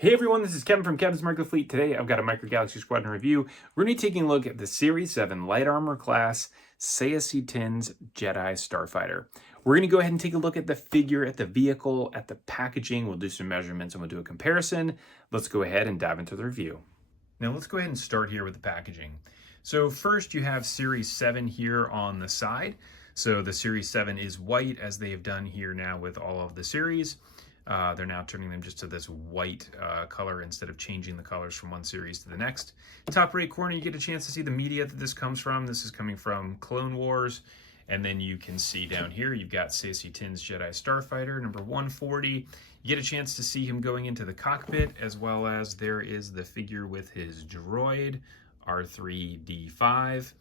Hey everyone, this is Kevin from Kevin's Micro Fleet. Today I've got a Micro Galaxy Squadron review. We're going to be taking a look at the Series 7 Light Armor Class Saesee Tiin's Jedi Starfighter. We're going to go ahead and take a look at the figure, at the vehicle, at the packaging. We'll do some measurements and we'll do a comparison. Let's go ahead and dive into the review. Now let's go ahead and start here with the packaging. So first you have Series 7 here on the side. So the Series 7 is white, as they have done here now with all of the series. They're now turning them just to this white color instead of changing the colors from one series to the next. Top right corner, you get a chance to see the media that this comes from. This is coming from Clone Wars. And then you can see down here, you've got Saesee Tiin's Jedi Starfighter, number 140. You get a chance to see him going into the cockpit, as well as there is the figure with his droid, R3-D5.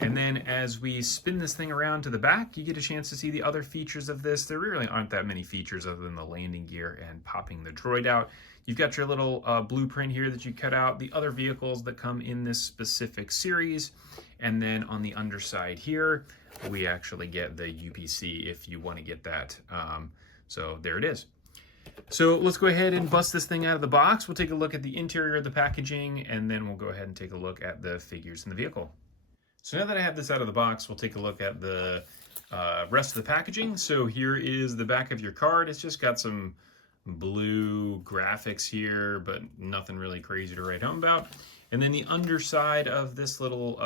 And then as we spin this thing around to the back, you get a chance to see the other features of this. There really aren't that many features other than the landing gear and popping the droid out. You've got your little blueprint here that you cut out, the other vehicles that come in this specific series. And then on the underside here, we actually get the UPC if you want to get that. So there it is. So let's go ahead and bust this thing out of the box. We'll take a look at the interior of the packaging, and then we'll go ahead and take a look at the figures in the vehicle. So now that I have this out of the box, we'll take a look at the rest of the packaging. So here is the back of your card. It's just got some blue graphics here, but nothing really crazy to write home about. And then the underside of this little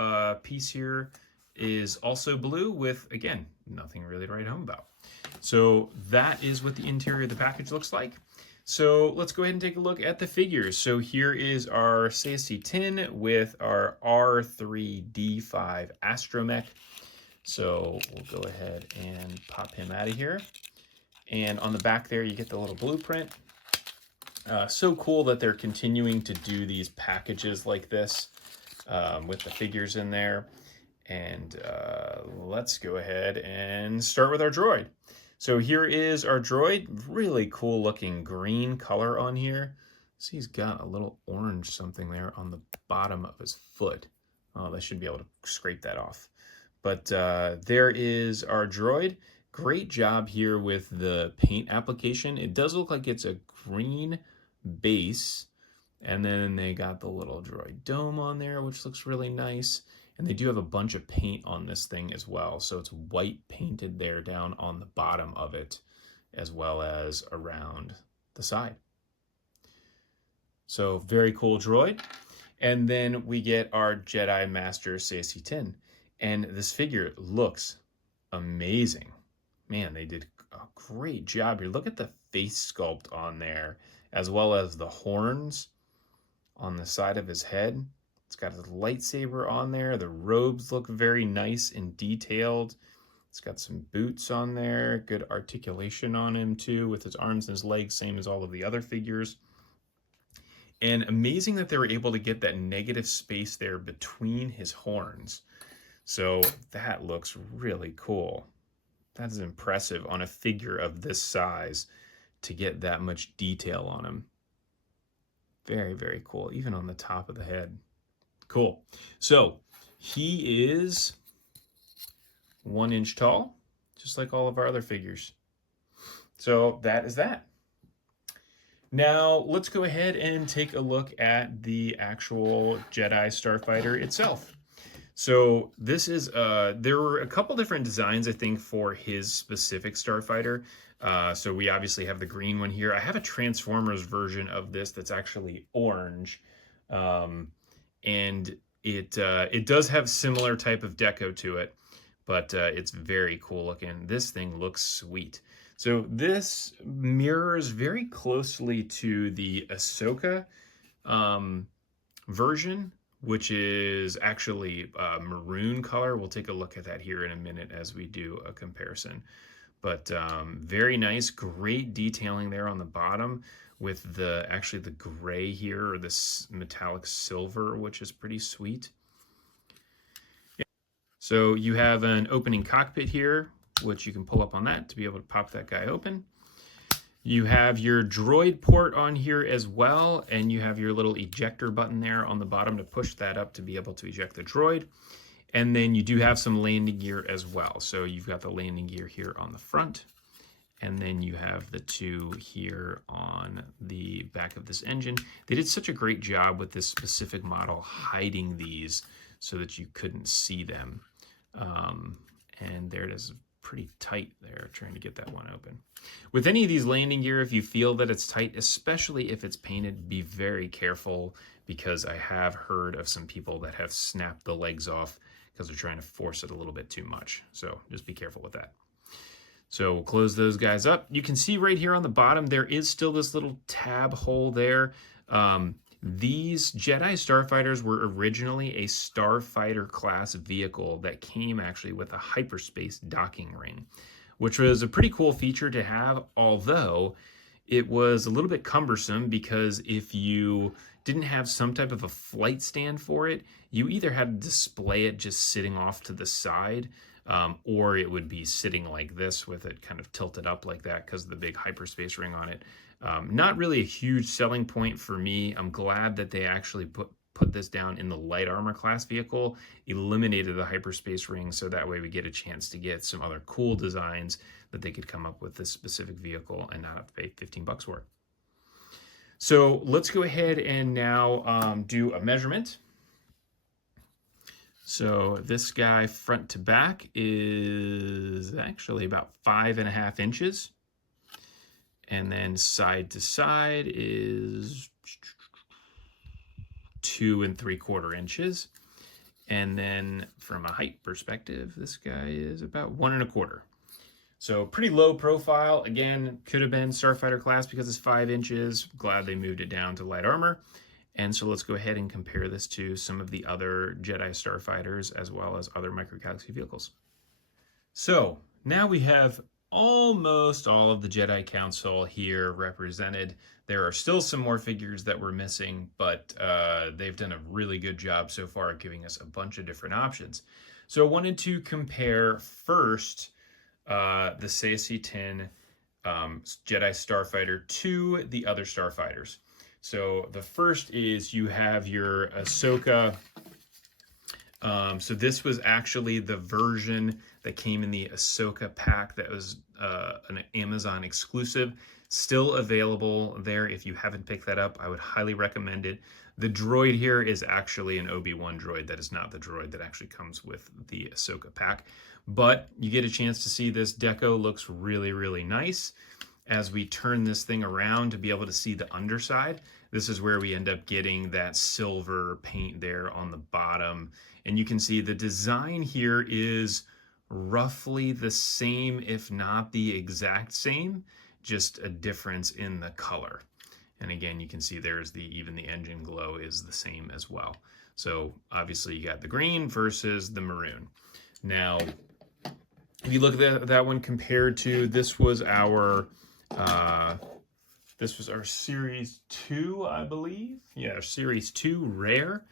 piece here is also blue with, again, nothing really to write home about. So that is what the interior of the package looks like. So let's go ahead and take a look at the figures. So here is our Saesee Tiin with our R3-D5 astromech. So we'll go ahead and pop him out of here. And on the back there, you get the little blueprint. So cool that they're continuing to do these packages like this with the figures in there. And let's go ahead and start with our droid. So here is our droid, really cool looking green color on here. See, he's got a little orange something there on the bottom of his foot. Oh, they should be able to scrape that off. But there is our droid. Great job here with the paint application. It does look like it's a green base. And then they got the little droid dome on there, which looks really nice. And they do have a bunch of paint on this thing as well. So it's white painted there down on the bottom of it, as well as around the side. So very cool droid. And then we get our Jedi Master Saesee Tiin. And this figure looks amazing. Man, they did a great job here. Look at the face sculpt on there, as well as the horns on the side of his head. It's got his lightsaber on there. The robes look very nice and detailed. It's got some boots on there. Good articulation on him too, with his arms and his legs, same as all of the other figures. And amazing that they were able to get that negative space there between his horns. So that looks really cool. That is impressive on a figure of this size to get that much detail on him. Very, very cool, even on the top of the head. Cool. So he is 1 inch tall, just like all of our other figures. So that is that. Now let's go ahead and take a look at the actual Jedi Starfighter itself. So this is, there were a couple different designs, I think, for his specific Starfighter. So we obviously have the green one here. I have a Transformers version of this that's actually orange. And it does have similar type of deco to it, but it's very cool looking. This thing looks sweet. So this mirrors very closely to the Ahsoka version, which is actually maroon color. We'll take a look at that here in a minute as we do a comparison. But very nice, great detailing there on the bottom with actually the gray here, or this metallic silver, which is pretty sweet. So you have an opening cockpit here, which you can pull up on that to be able to pop that guy open. You have your droid port on here as well, and you have your little ejector button there on the bottom to push that up to be able to eject the droid. And then you do have some landing gear as well. So you've got the landing gear here on the front, And then you have the two here on the back of this engine. They did such a great job with this specific model hiding these so that you couldn't see them. And there it is, pretty tight there, trying to get that one open. With any of these landing gear, if you feel that it's tight, especially if it's painted, be very careful, because I have heard of some people that have snapped the legs off because they're trying to force it a little bit too much. So just be careful with that. So we'll close those guys up. You can see right here on the bottom, there is still this little tab hole there. These Jedi Starfighters were originally a Starfighter class vehicle that came actually with a hyperspace docking ring, which was a pretty cool feature to have, although it was a little bit cumbersome, because if you didn't have some type of a flight stand for it, you either had to display it just sitting off to the side, or it would be sitting like this with it kind of tilted up like that because of the big hyperspace ring on it. Not really a huge selling point for me. I'm glad that they actually put this down in the light armor class vehicle, eliminated the hyperspace ring, so that way we get a chance to get some other cool designs that they could come up with this specific vehicle and not have to pay 15 bucks for it. So let's go ahead and now do a measurement. So this guy front to back is actually about 5.5 inches. And then side to side is 2 3/4 inches. And then from a height perspective, this guy is about 1 1/4. So pretty low profile. Again, could have been Starfighter class because it's 5 inches. Glad they moved it down to light armor. And so let's go ahead and compare this to some of the other Jedi Starfighters as well as other microgalaxy vehicles. So now we have almost all of the Jedi Council here represented. There are still some more figures that we're missing, but they've done a really good job so far of giving us a bunch of different options. So I wanted to compare first the Saesee Tiin Jedi Starfighter to the other Starfighters. So the first is you have your Ahsoka. So this was actually the version that came in the Ahsoka pack that was an Amazon exclusive. Still available there if you haven't picked that up. I would highly recommend it. The droid here is actually an Obi-Wan droid. That is not the droid that actually comes with the Ahsoka pack. But you get a chance to see this deco looks really, really nice. As we turn this thing around to be able to see the underside, this is where we end up getting that silver paint there on the bottom. And you can see the design here is roughly the same, if not the exact same, just a difference in the color. And again, you can see there's even the engine glow is the same as well. So obviously you got the green versus the maroon. Now, if you look at that one compared to, this was our Series 2, I believe. Yeah, Series 2 Rare.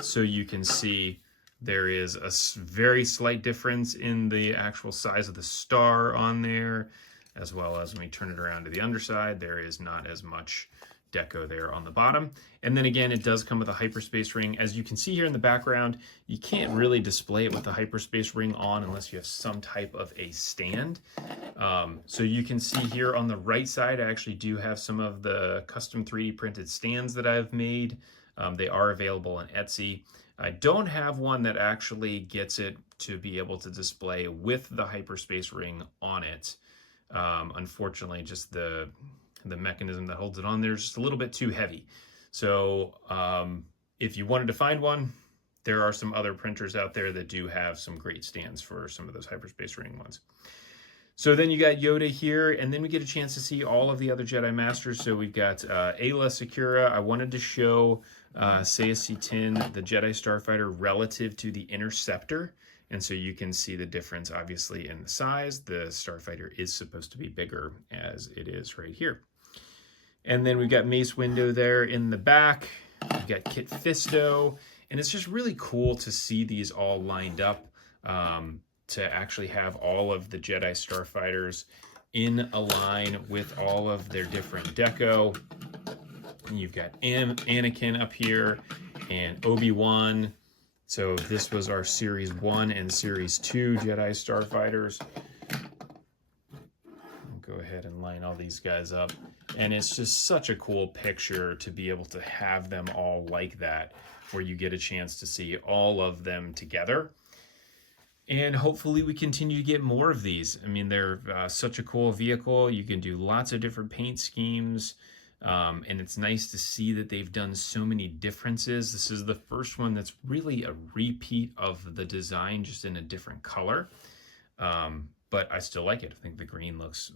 So you can see there is a very slight difference in the actual size of the star on there, as well as when we turn it around to the underside, there is not as much deco there on the bottom. And then again, it does come with a hyperspace ring. As you can see here in the background, you can't really display it with the hyperspace ring on unless you have some type of a stand. So you can see here on the right side, I actually do have some of the custom 3D printed stands that I've made. They are available on Etsy. I don't have one that actually gets it to be able to display with the hyperspace ring on it. Unfortunately, just the mechanism that holds it on there is just a little bit too heavy. So if you wanted to find one, there are some other printers out there that do have some great stands for some of those hyperspace ring ones. So then you got Yoda here, and then we get a chance to see all of the other Jedi Masters. So we've got Aayla Secura. I wanted to show Saesee Tiin, the Jedi Starfighter, relative to the Interceptor. And so you can see the difference, obviously, in the size. The Starfighter is supposed to be bigger, as it is right here. And then we've got Mace Windu there in the back. We've got Kit Fisto. And it's just really cool to see these all lined up, to actually have all of the Jedi Starfighters in a line with all of their different deco. And you've got Anakin up here and Obi-Wan. So this was our Series 1 and Series 2 Jedi Starfighters. ahead and line all these guys up. And it's just such a cool picture to be able to have them all like that, where you get a chance to see all of them together. And hopefully we continue to get more of these. I mean, they're such a cool vehicle. You can do lots of different paint schemes. And it's nice to see that they've done so many differences. This is the first one that's really a repeat of the design, just in a different color. But I still like it. I think the green looks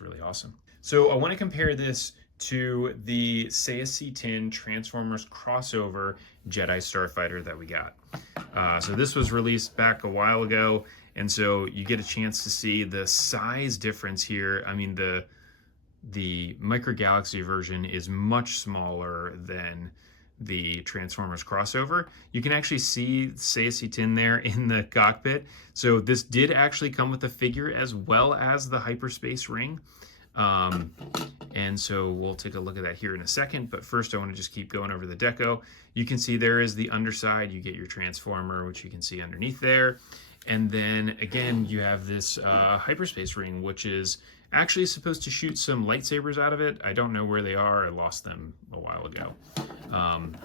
really awesome. So I want to compare this to the Saesee Tiin Transformers crossover Jedi Starfighter that we got. So this was released back a while ago, and so you get a chance to see the size difference here. I mean, the Micro Galaxy version is much smaller than the Transformers crossover. You can actually see Saesee Tiin there in the cockpit. So this did actually come with the figure as well as the hyperspace ring. And so we'll take a look at that here in a second, but first I want to just keep going over the deco. You can see there is the underside. You get your transformer, which you can see underneath there. And then again, you have this hyperspace ring, which is actually supposed to shoot some lightsabers out of it. I don't know where they are. I lost them a while ago.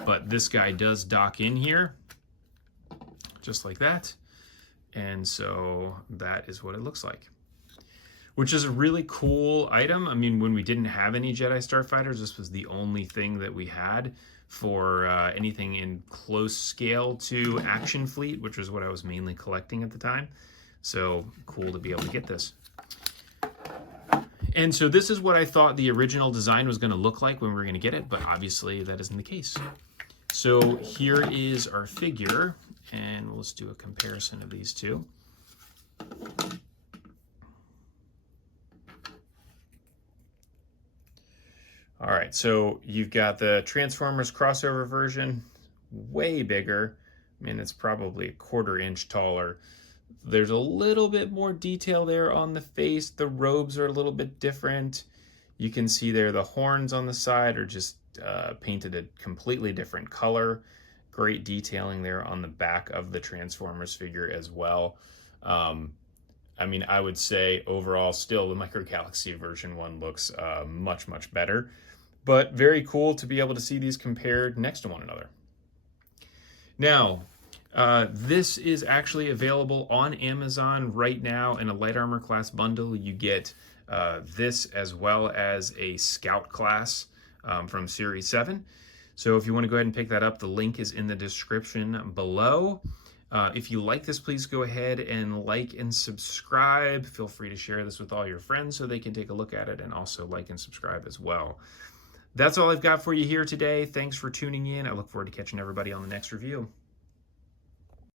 But this guy does dock in here, just like that. And so that is what it looks like, which is a really cool item. I mean, when we didn't have any Jedi Starfighters, this was the only thing that we had for anything in close scale to Action Fleet, which was what I was mainly collecting at the time. So cool to be able to get this. And so this is what I thought the original design was going to look like when we were going to get it, but obviously that isn't the case. So here is our figure, and let's do a comparison of these two. All right, so you've got the Transformers crossover version, way bigger. I mean, it's probably a 1/4 inch taller. There's a little bit more detail there on the face. The robes are a little bit different. You can see there the horns on the side are just painted a completely different color. Great detailing there on the back of the Transformers figure as well. I mean, I would say overall still the Micro Galaxy version one looks much, much better. But very cool to be able to see these compared next to one another. Now, this is actually available on Amazon right now in a light armor class bundle. You get this as well as a scout class from Series 7. So if you want to go ahead and pick that up, the link is in the description below. If you like this, please go ahead and like and subscribe. Feel free to share this with all your friends so they can take a look at it and also like and subscribe as well. That's all I've got for you here today. Thanks for tuning in. I look forward to catching everybody on the next review.